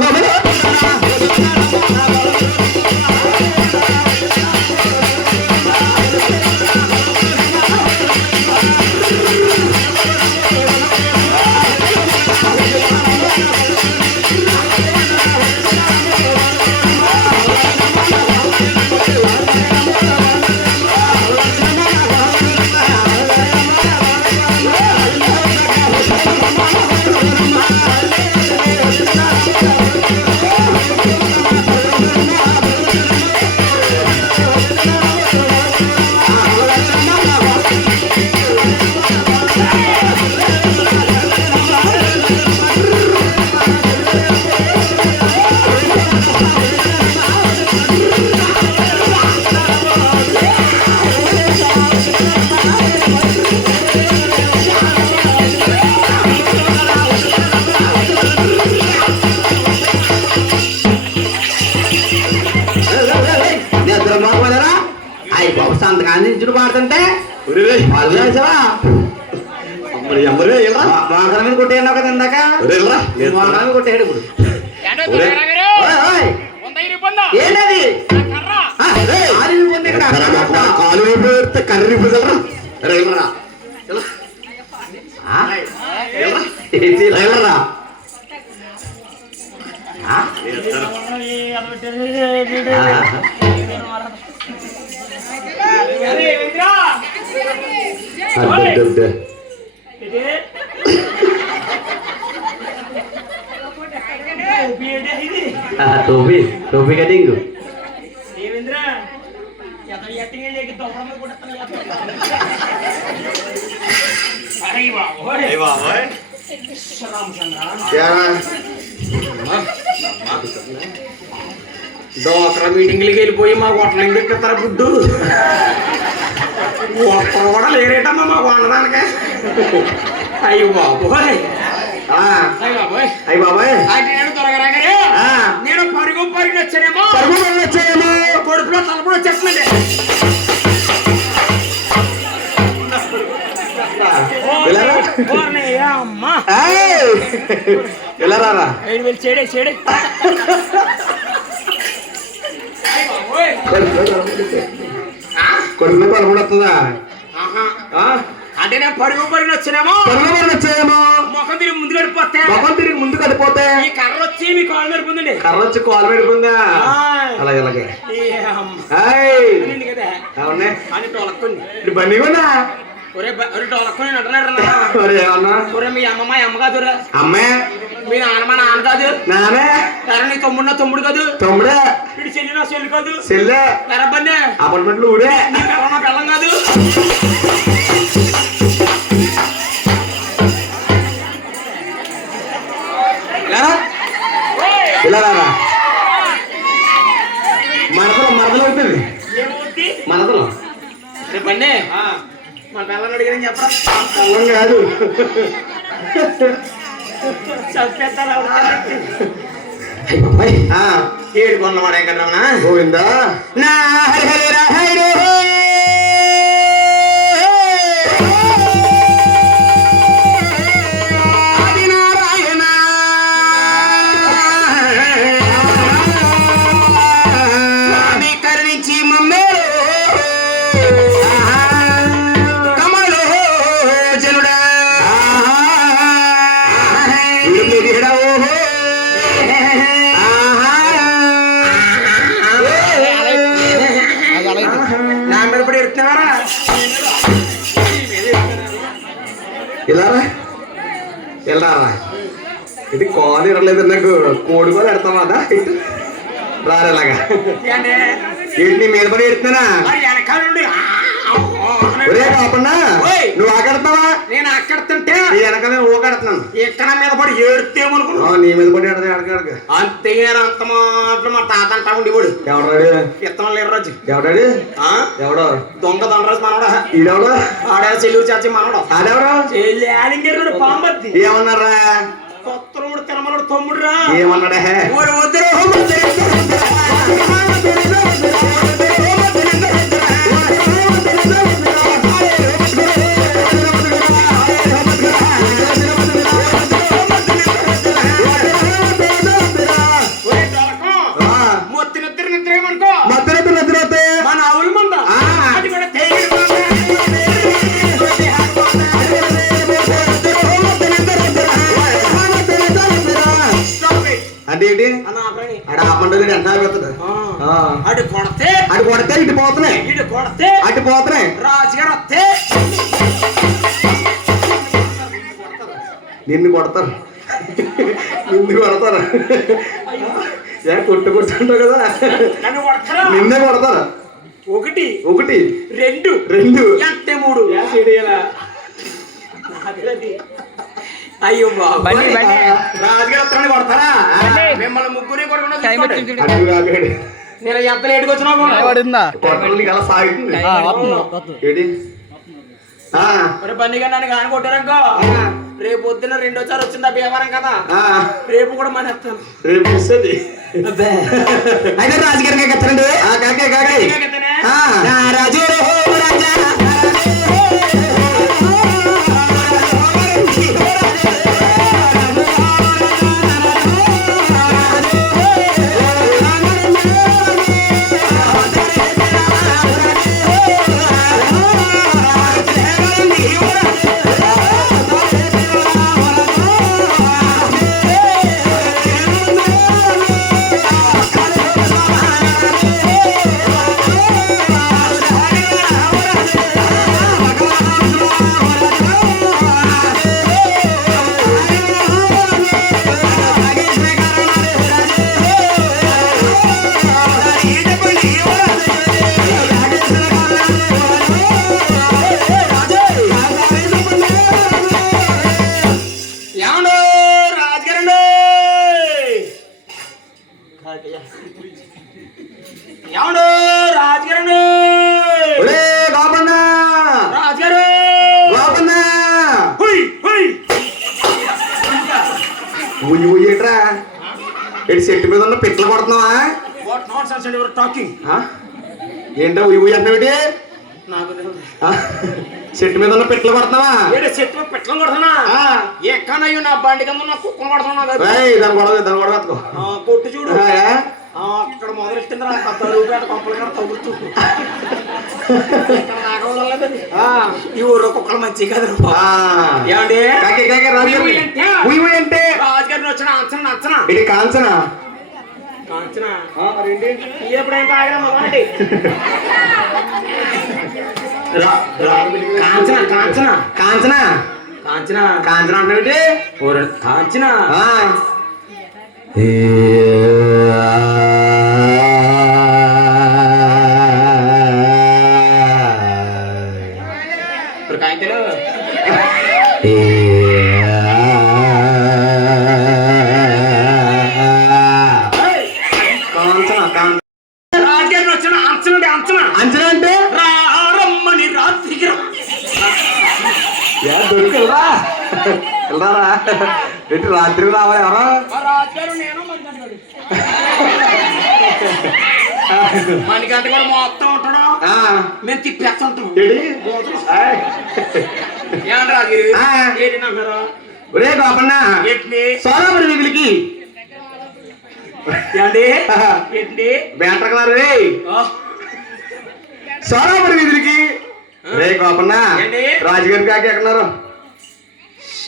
বলব మోకాల మీద కొట్టేయను కదా ఇందాక మోకాల కొట్టేయడు ఇప్పుడు ఒరే. ఓయ్, ఓయ్, ఏంటది కాలు వైపు కర్రీ? ఆ, టోపీ టోపీ కటింగ్ డోక్రా మీటింగ్లకి వెళ్ళిపోయి మా హోటల్ ఏం చెప్పిస్తారా ఫుడ్ ఒక్కరు కూడా లేరేటమ్మా మాకు వండడానికి. అయ్యో బాబోయ్. అయ్య బాబోయ్. అయ్యి బాబాయ్. అది నేను త్వరగా పరుగు పరుగు వచ్చానేమో. పరుగు పరుగు వచ్చాయేమో. కొడుకులో తలపడి వచ్చేస్తుందండి. రారా ఏడు వేలు చేడే చేడే. కొడుకులో పలుకుడు వస్తుందా? ఆహా. ఆ? అంటే నేను పరుగు పరుగు వచ్చానేమో? పరుగు పరుగు వచ్చాయేమో? ముఖం తిరిగి ముందు గడిపోతే మొఖం తిరిగి ముందు కడిపోతే? ఈ కర్ర వచ్చి మీ కాలు మెరుపుందండి కర్ర వచ్చి కాలు పెడుకుందా. అలాగే అలాగే. అవునే. బండి ఉందా? ఒరే ఒరే టోలక్కొని అంటున్నాడు రా మరి ఏమన్నా ఒరే మీ అమ్మ మా అమ్మ కాదురా అమ్మే. మీ నాన్న మా నాన్న కాదు. నానే. ఎరా నీ తమ్ముడు తమ్ముడు కాదు. తమ్ముడే. ఇటు చెల్లి నా చెల్లి కాదు. చెల్లె. ఎరా బన్నే. అపార్ట్మెంట్లు ఊడే నా పిల్లం కాదు. అల్లం కాదు. ఏడు కొన్నవాడు ఏం కదమ్మా గోవిందా నా హరి హరి రా హరి హరి. ఇలా రా. ఇది కాలు ఇరలేదు నాకు. కోడి కూడా ఎడతామా అదా. ఇటు రారా ఇలాగా. ఏంటి? నీ మీద పడి ఎడుతున్నా మరి వెనకాల నుండి ఆ, ఆ, ఆ అన్నాడు. ఒరే కాకుండా. నువ్వు ఆకెడతావా నేను అక్కడ తింటే నీ వెనకాల నేను ఊకెడుతున్నాను ఇక్కడ మీద పడి ఏడుతేమనుకున్నా నీ మీద పడి ఎడతా ఎడక అంతే అంత మాటలు మా తాత అంటా ఉండేవాడు. ఎవడాడు ఇత్తనం లేరు రాజు. ఎవడాడు? ఆ? ఎవడో? దొంగ దండరాజు మనవడా. ఈడెవడో? ఆడే చెల్లూరు చాచి మనవడు. ఆడెవడో? చెల్లి పాంబద్ది. ఏమన్నారా? కొత్తలోడు తినమలుడు తమ్ముడు రా ఏమన్నాడే వద్దురు ఎంత ఆగిపోతుంది ఆ. అటు కొడితే? అటు కొడితే ఇటు పోతున్నాయి. ఇటు కొడితే? అటు పోతున్నాయి. రాజుగారు వస్తే? నిన్ను కొడతారు. నిన్ను కొడతారు. ఏ కొట్టు కొట్టుంటావు కదా. నన్ను కొడతారా? నిన్నే కొడతారు. ఒకటి. ఒకటి. రెండు. రెండు. అంటే మూడు? అయ్యో బాబు రాజుగారు కొడతారా మిమ్మల్ని. నేను ఎంత సాగుతుంది. బండిగా నన్ను కాని కొట్టారనుకో రేపు పొద్దున్న రెండోసారి వచ్చింది వ్యవహారం కదా? ఆ, రేపు కూడా రేపు అయితే రాజుగారికి ఎక్కడండి రాజు. ఉయ్యి ఉయ్యేట్రా ఇటు చెట్టు మీద ఉన్న పిట్టలు కొడుతున్నావా? What not sense your talking ఆ? ఏంటో ఉయ్యి ఉయ్యి అంటే నాకు తెలియదు చెట్టు మీద ఉన్న పిట్టలు కొడుతున్నావా? ఏడు చెట్టు పెట్టడం కొడుతున్నా? ఆ. ఎక్కడయ్యో నా బండి కింద నా కుక్కను కొడుతున్నా దాని గొడవ దాని గొడవ. కొట్టు చూడు. అక్కడ మొదలెట్టింది తరువుపేట కొంపలు కూడా. ఈ ఊర్లో కుక్కలు మంచి కదా అంటే? రాజుగారిని వచ్చిన అంచనా నచ్చన ఇది కాంచనా కాంచన ఆ, మరేంటి? ఎప్పుడైనా మొదటి కాంచన కాంచన కాంచనా కాంచన కాంచనా అంటే కాంచన ఏ దొరికిల్లా వెళ్ళరా ఏంటి రాత్రి రావాలి ఎవరో? మణికంఠ కూడా మొత్తం ఉంటాడు. ఆ, మేము తిప్పేస్తుంటాం ఏంటి ఆయ్. ఏమంటారు రాజుగారు? ఆ. ఏంటి నమ్మారు ఒరే బాపన్న. ఏంటి? సోలాపురి వీధులకి బేంటకున్నారు రే. సోలాపురి వీధులకి రే గోపన్న? రాజుగారి కాకి ఎక్కడున్నారు?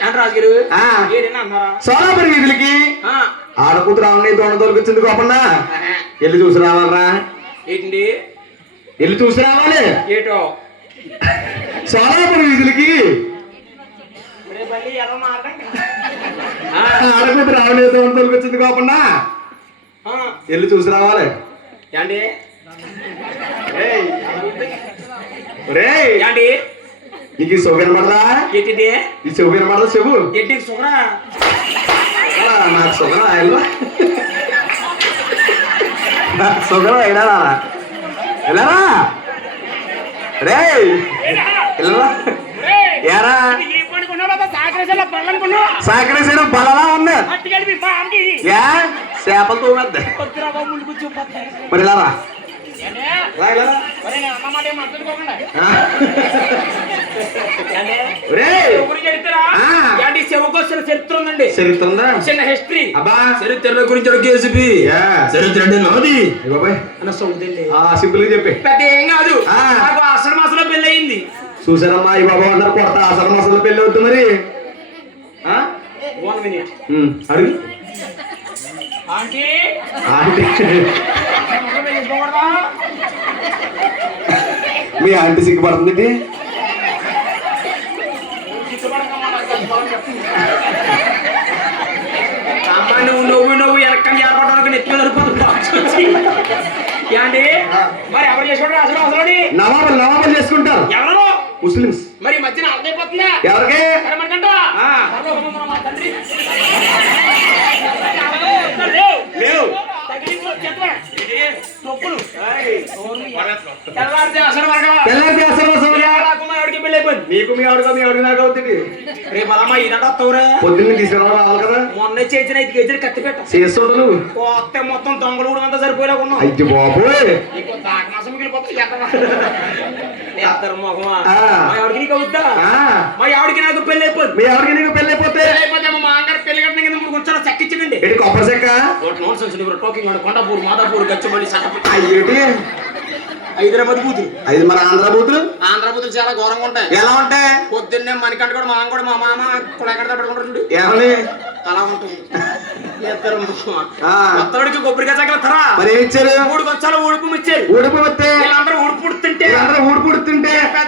రాజుగారు? సోలాపురి వీధులకి. ఆడకూతురు ఆవుని దొండ దొరికొచ్చింది గోపన్న వెళ్ళి చూసి రావాలరా. ఏంటి వెళ్ళి చూసి రావాలి. ఏటో? సోలాపురి వీధులకి. ఆడకూతురు ఆవుని దొండ దొరికొచ్చింది గోపన్న వెళ్ళి చూసి రావాలి. ఏంటి. ఒరేయ్, ఏంటి? నీకు ఈ చెవు వినపడదా ఏంటిది ఈ చెవు వినపడదా చెవు ఏంటి సుగరా ఆ, నాకు సుగం ఆయన నాకు సుగం అయినా వెళ్ళరా రే వెళ్ళరా ఏరా సహకరించిన బలలా ఉంది ఏ చేపలు తోమద్ద మరి వెళ్ళరా శివకోసిన చరిత్ర? ఉందండి? చరిత్ర ఉందా? చిన్న హిస్టరీ అబ్బా. చరిత్ర గురించి ఒక కేసుపి. చరిత్ర అంటే నాది. బాబాయ్. అన్న సౌదండి ఆ సింపుల్గా చెప్పి. పెద్ద ఏం కాదు. నాకు అసలు మాసంలో పెళ్ళి అయింది చూసారమ్మా ఈ బాబా అందరు కొడతా. అసలు మసలు పెళ్ళి అవుతుంది మరి? వన్ మినిట్ అడుగు. ఆంటీ. ఆంటీ. వెళ్ళిపోకూడదా మీ ఆంటీ సిగ్గుపడుతుంది నువ్వు నువ్వు నువ్వు వెనక్కి ఏర్పడడానికి నెత్తి మీద వచ్చి. ఏంటి మరి ఎవరు చేసుకుంటారు? అసలు అసలు నవాబులు నవాబులు చేసుకుంటారు. ఎవరు? ముస్లిమ్స్. మరి మధ్యన అర్థమైపోతుందా ఎవరికి? తండ్రి. అసలు. తెల్లారి చేస్తారు సూర్య నాకు మా ఆవిడగా మీ ఆవిడ నాకు అవుతుంది. రేపు అలా ఇదంట వస్తావురా. పొద్దున్నే తీసుకురావాలి రావాలి కదా. మొన్న చేసిన ఐదు కేజీలు కత్తి పెట్ట. చేస్తుంటా నువ్వు? కొత్త మొత్తం దొంగలు కూడా అంతా సరిపోయేలా ఉన్నావు. అయ్యి బాబోయ్! నీకు దాకమాసం మిగిలిపోతుంది మొహమా. మా ఆవిడకి నీకు ఆ, మా ఆవిడకి నాకు పెళ్ళి అయిపోద్ది. మీ ఆవిడకి నీకు పెళ్ళి అయిపోతే? అయిపోతే మా మాంగారు పెళ్ళి కట్టిన కింద మూడు కొంచెం చక్కిచ్చిందండి ఏంటి కొబ్బరి చెక్క? నోట్ సెన్స్ నువ్వు టోకింగ్ కొండపూర్ మాదాపూర్ గచ్చిబడి సట్టపల్లి అయ్యేటి హైదరాబాద్ బూతులు. అది మన ఆంధ్ర బూతులు? ఆంధ్ర బూతులు చాలా ఘోరంగా ఉంటాయి. ఎలా ఉంటాయి? పొద్దున్నే మనకంట కూడా మా కూడా మా మామ కుళాకడ పెట్టుకుంటారు చూడు. ఏమని? అలా ఉంటుంది. కొత్తవాడికి కొబ్బరికాయ తగలతారా మరి ఏం ఇచ్చారు? మూడు గొచ్చాలు ఉడుపు ఇచ్చారు వస్తే ఉడుపు ఉడుతుంటే అందరూ ఊడి పుడుతుంటే పెద్ద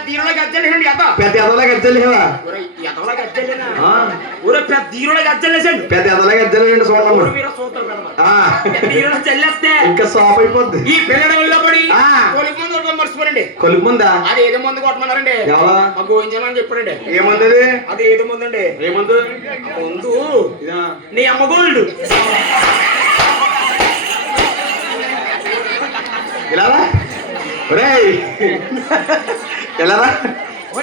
దీనిలోకి అజ్జలేసండి ఎత పెద్ద ఎదలా గజ్జలు ఇవ్వ. ఎతలోకి అజ్జలేనా ఆ. ఊరే పెద్ద దీనిలోకి అజ్జలేసండి పెద్ద ఎదలా గజ్జలు వేయండి చూడమ్మ ఊరు మీరు సూత్రం పెడతారు ఆ, దీనిలో చెల్లేస్తే ఇంకా సాప్ అయిపోద్ది. ఈ పిల్లల వల్ల పడి ఆ. కొలికి మందు కొట్టడం మర్చిపోరండి కొలుపు ముందా? అది ఏదో మందు కొట్టమన్నారండి. ఎవరా మా గోవించమని చెప్పారండి అది? అది ఏదో మందు? అండి ముందు? నీ అమ్మ గోల్డ్. ఇలా. ఒరేయ్. ఎలా రా?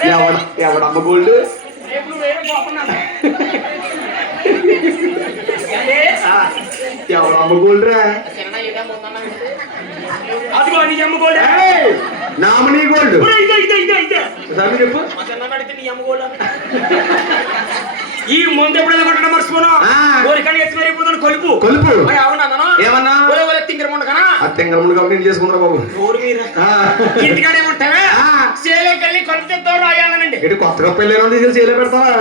ఎవడ ఎవడమ్మ గోల్డ్? ఎవడమ్మ గోల్డ్ రా నామినీ గోల్డ్ చెప్పు. ఈ ముందు ఎప్పుడైనా కొట్టడం మర్చిపోను. ఆ. కోరికని ఎత్తి మరిపోతాను కొలుపు. కొలుపు. ఏమన్నా? ఒరే ఒరే తింగర ఉండకనా అత్తెంగరముడు కాబట్టి నేను చేసుకుంటా బాబు. ఇంటికాడ ఆ. సేలోకి వెళ్ళి రాయాలనండి ఏంటి కొత్తగా పెళ్ళి తీసుకెళ్ళి చేయలే పెడతావా